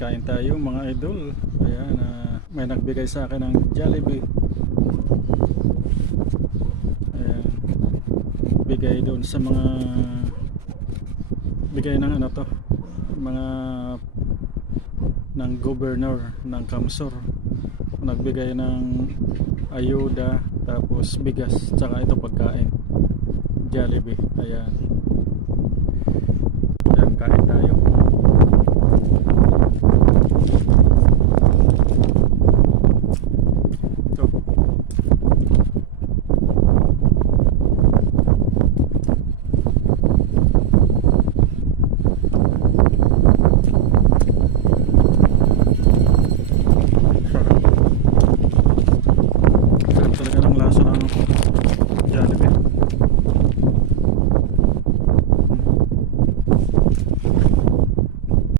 Kain tayo mga idol. Ayan, may nagbigay sa akin ng Jollibee. Ayan, bigay doon sa mga bigay ng ano to, mga ng governor ng Kamsur. Nagbigay ng ayuda, tapos bigas, tsaka ito pagkain. Jollibee. Ayan.